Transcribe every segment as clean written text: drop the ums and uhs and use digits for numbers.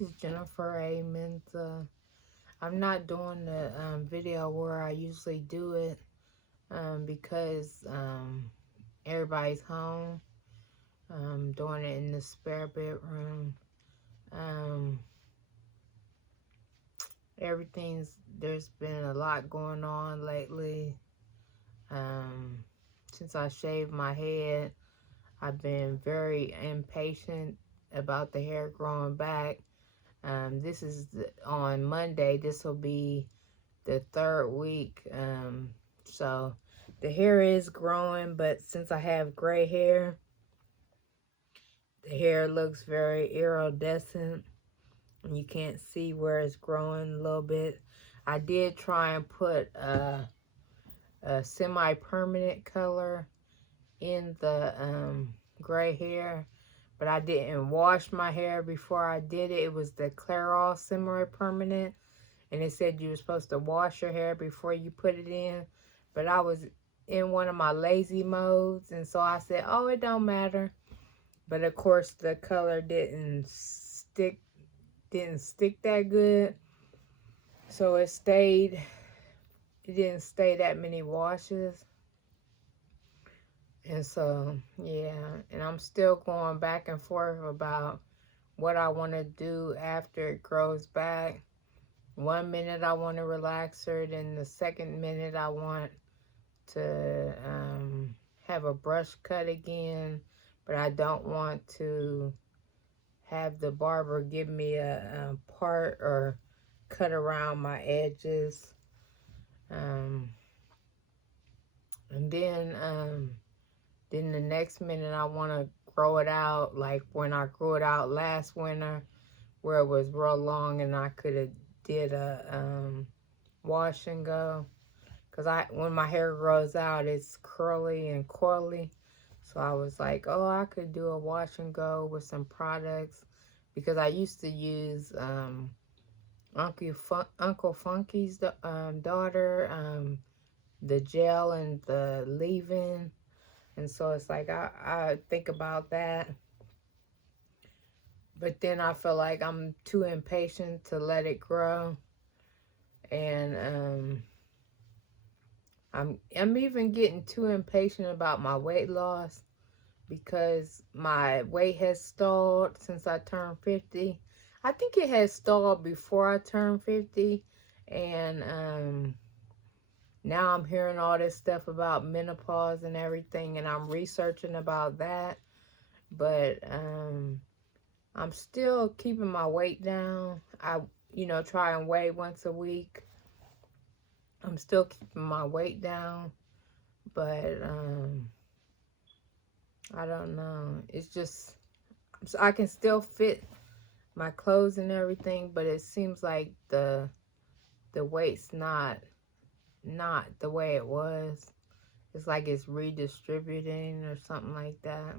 this is Jennifer Amons. I'm not doing the video where I usually do it because everybody's home. I'm doing it in the spare bedroom. There's been a lot going on lately. Since I shaved my head, I've been very impatient about the hair growing back. This is on Monday. This will be the 3rd week. So the hair is growing, but since I have gray hair, the hair looks very iridescent. And you can't see where it's growing a little bit. I did try and put a semi-permanent color in the gray hair, but I didn't wash my hair before I did it. It was the Clairol semi-permanent, and it said you were supposed to wash your hair before you put it in, but I was in one of my lazy modes, and so I said, oh, it don't matter. But of course the color didn't stick that good, so it didn't stay that many washes. And so, yeah, and I'm still going back and forth about what I want to do after it grows back. 1 minute I want to relax her, then the second minute I want to have a brush cut again, but I don't want to have the barber give me a part or cut around my edges. And then the next minute I want to grow it out like when I grew it out last winter, where it was real long and I could have did a wash and go. Because when my hair grows out, it's curly and coily. So I was like, oh, I could do a wash and go with some products. Because I used to use Uncle Funky's daughter, the gel and the leave-in. And so it's like I think about that. But then I feel like I'm too impatient to let it grow. And I'm even getting too impatient about my weight loss, because my weight has stalled since I turned 50. I think it had stalled before I turned 50. And now I'm hearing all this stuff about menopause and everything, and I'm researching about that. But I'm still keeping my weight down. I, try and weigh once a week. I'm still keeping my weight down. But I don't know. It's just, I can still fit my clothes and everything, but it seems like the weight's not the way it was. It's like it's redistributing or something like that.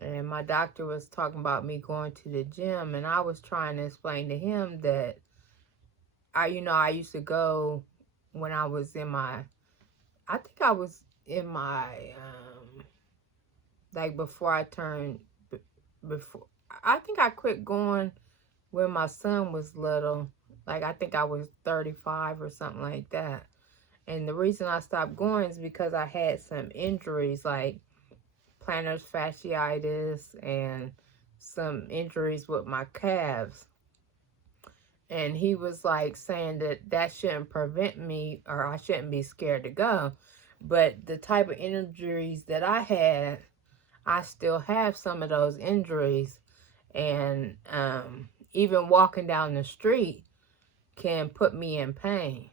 And my doctor was talking about me going to the gym, and I was trying to explain to him that I used to go when I was in my, I think I was in my, like before I turned, I think I quit going when my son was little. Like I think I was 35 or something like that. And the reason I stopped going is because I had some injuries, like plantar fasciitis and some injuries with my calves. And he was like saying that shouldn't prevent me, or I shouldn't be scared to go. But the type of injuries that I had, I still have some of those injuries. And even walking down the street can put me in pain.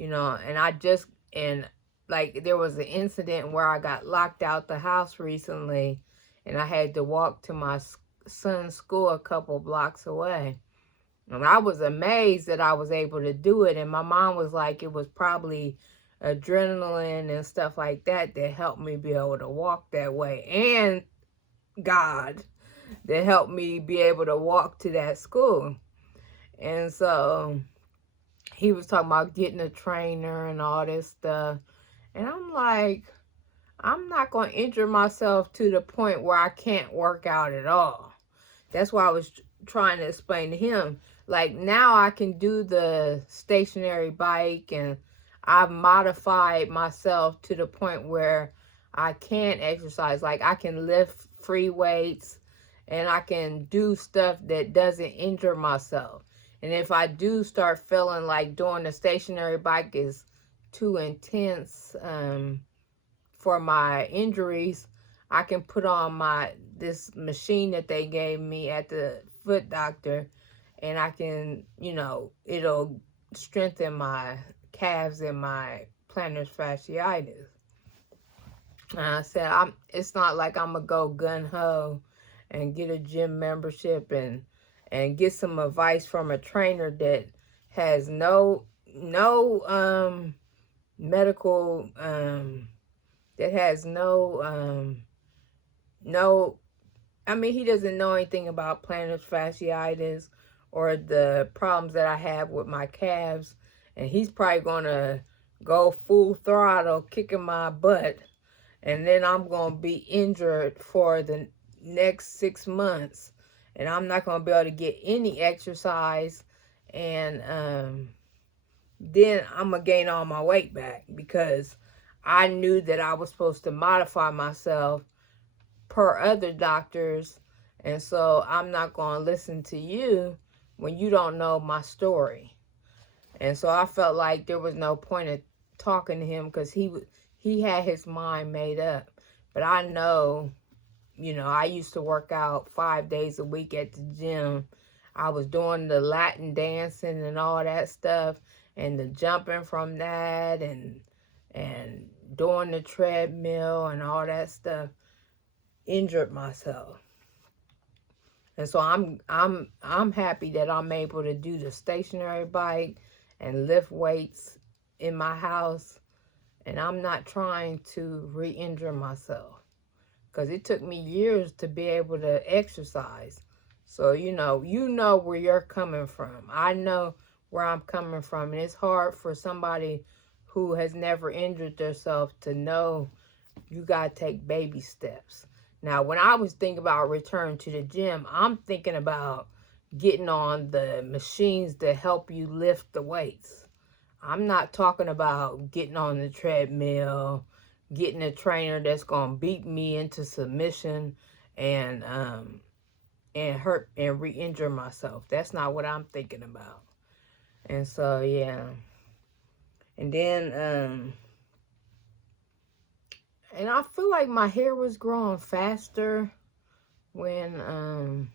And like there was an incident where I got locked out the house recently, and I had to walk to my son's school a couple blocks away. And I was amazed that I was able to do it. And my mom was like, it was probably adrenaline and stuff like that that helped me be able to walk that way. And God that helped me be able to walk to that school. And so he was talking about getting a trainer and all this stuff. And I'm like, I'm not going to injure myself to the point where I can't work out at all. That's why I was trying to explain to him. Like, now I can do the stationary bike, and I've modified myself to the point where I can exercise. Like, I can lift free weights, and I can do stuff that doesn't injure myself. And if I do start feeling like doing the stationary bike is too intense for my injuries, I can put on this machine that they gave me at the foot doctor, and I can, you know, it'll strengthen my calves and my plantar fasciitis. And I said, it's not like I'm gonna go gun-ho and get a gym membership and get some advice from a trainer that has no medical that has no, I mean, he doesn't know anything about plantar fasciitis or the problems that I have with my calves, and he's probably gonna go full throttle kicking my butt, and then I'm gonna be injured for the next 6 months, and I'm not gonna be able to get any exercise, and then I'm gonna gain all my weight back, because I knew that I was supposed to modify myself per other doctors, and so I'm not going to listen to you when you don't know my story. And so I felt like there was no point of talking to him, because he had his mind made up. But I know, you know, I used to work out 5 days a week at the gym. I was doing the Latin dancing and all that stuff, and the jumping from that, and doing the treadmill and all that stuff. Injured myself. And so I'm happy that I'm able to do the stationary bike and lift weights in my house, and I'm not trying to re-injure myself, because it took me years to be able to exercise. So you know where you're coming from. I know where I'm coming from, and it's hard for somebody who has never injured themselves to know you gotta take baby steps. Now, when I was thinking about return to the gym, I'm thinking about getting on the machines that help you lift the weights. I'm not talking about getting on the treadmill, getting a trainer that's gonna beat me into submission and hurt and re-injure myself. That's not what I'm thinking about. And so yeah. And then and I feel like my hair was growing faster when I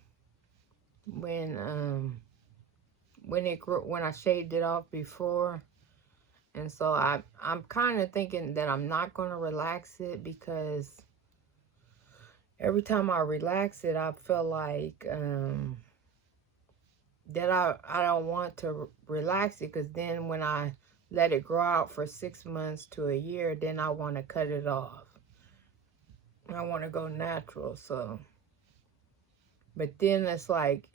shaved it off before. And so I'm kind of thinking that I'm not going to relax it, because every time I relax it, I feel like that I don't want to relax it, because then when I let it grow out for 6 months to a year, then I want to cut it off. I want to go natural. So, but then it's like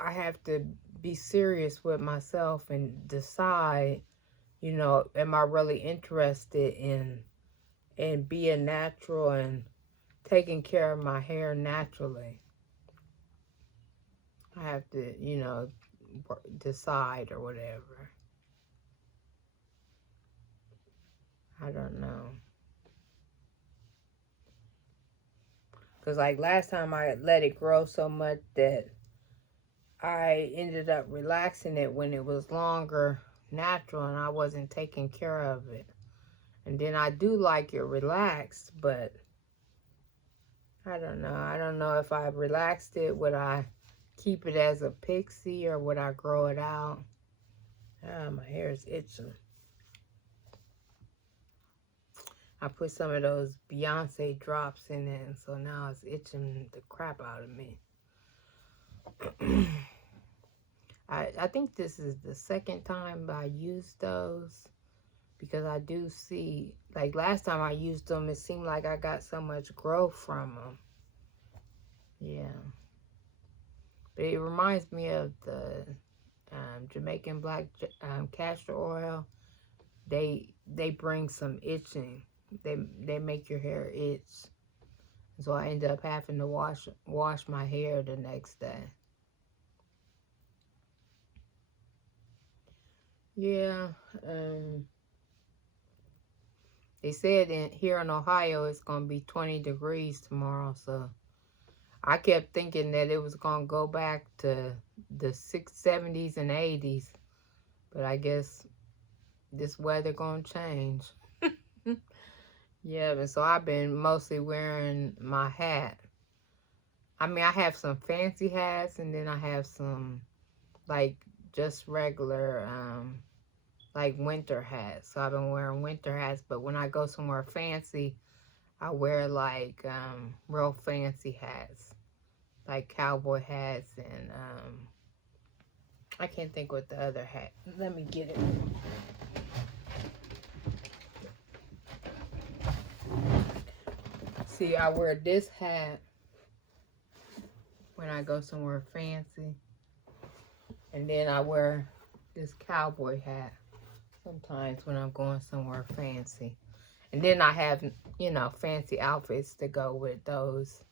I have to be serious with myself and decide, you know, am I really interested in being natural and taking care of my hair naturally? I have to, you know, decide or whatever. I don't know. Because like last time I let it grow so much that I ended up relaxing it when it was longer, natural, and I wasn't taking care of it. And then I do like it relaxed, but I don't know. I don't know if I relaxed it, would I keep it as a pixie or would I grow it out? Ah, my hair is itching. I put some of those Beyonce drops in it, and so now it's itching the crap out of me. I think this is the second time I used those, because I do see, like last time I used them, it seemed like I got so much growth from them. Yeah. But it reminds me of the Jamaican black castor oil. They bring some itching. They make your hair itch. So I end up having to wash my hair the next day. Yeah, they said here in Ohio it's going to be 20 degrees tomorrow, so I kept thinking that it was going to go back to the 70s and 80s, but I guess this weather going to change. Yeah, and so I've been mostly wearing my hat. I mean, I have some fancy hats, and then I have some, like, just regular, like, winter hats. So I've been wearing winter hats, but when I go somewhere fancy, I wear, like, real fancy hats, like cowboy hats, and, I can't think what the other hat. Let me get it. See, I wear this hat when I go somewhere fancy. And then I wear this cowboy hat sometimes when I'm going somewhere fancy. And then I have, you know, fancy outfits to go with those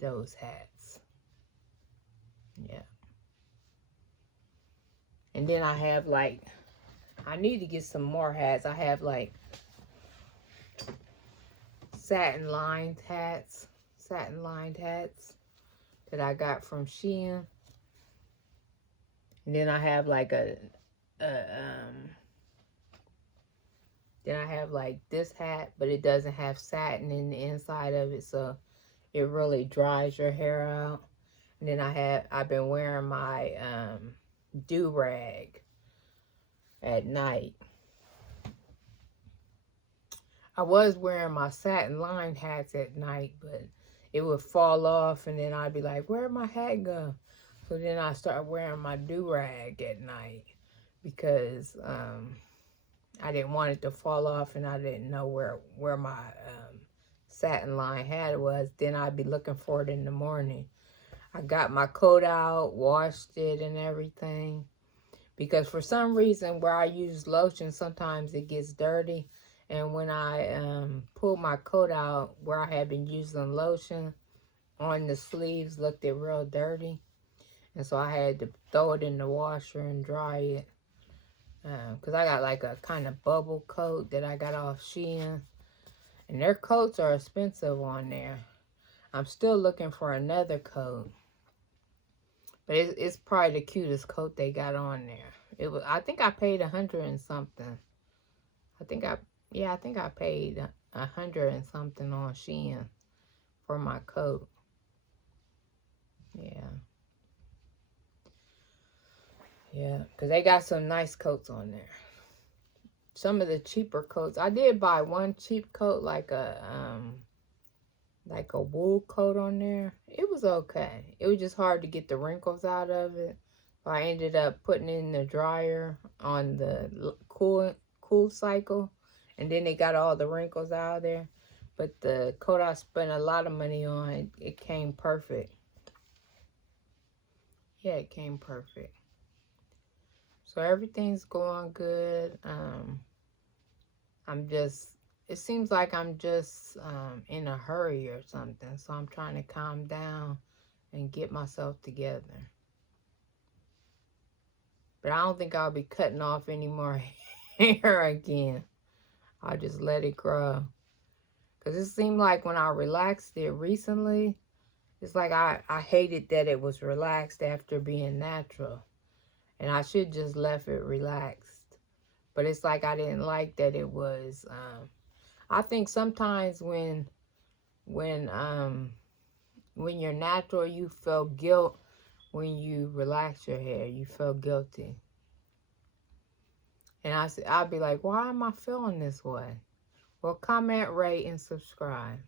hats. Yeah. And then I have, like, I need to get some more hats. I have, like, satin lined hats that I got from Shein. And then I have, like, then I have, like, this hat, but it doesn't have satin in the inside of it, so it really dries your hair out. And then I've been wearing my do-rag at night. I was wearing my satin lined hats at night, but it would fall off, and then I'd be like, where'd my hat go? So then I started wearing my do-rag at night because I didn't want it to fall off, and I didn't know where my satin lined hat was. Then I'd be looking for it in the morning. I got my coat out, washed it and everything, because for some reason where I use lotion, sometimes it gets dirty. And when I pulled my coat out where I had been using lotion, on the sleeves looked real dirty. And so I had to throw it in the washer and dry it. Because I got like a kind of bubble coat that I got off Shein. And their coats are expensive on there. I'm still looking for another coat. But it's probably the cutest coat they got on there. I think I paid $100 and something. I think I paid $100 and something on Shein for my coat. Yeah. Yeah, because they got some nice coats on there. Some of the cheaper coats. I did buy one cheap coat, like a wool coat on there. It was okay. It was just hard to get the wrinkles out of it. So I ended up putting it in the dryer on the cool cycle. And then they got all the wrinkles out of there. But the coat I spent a lot of money on, it came perfect. Yeah, it came perfect. So everything's going good. It seems like I'm just in a hurry or something. So I'm trying to calm down and get myself together. But I don't think I'll be cutting off any more hair again. I'll just let it grow. Because it seemed like when I relaxed it recently, it's like I hated that it was relaxed after being natural. And I should just left it relaxed. But it's like I didn't like that it was. I think sometimes when you're natural, you feel guilt. When you relax your hair, you feel guilty. And I'll be like, why am I feeling this way? Well, comment, rate, and subscribe.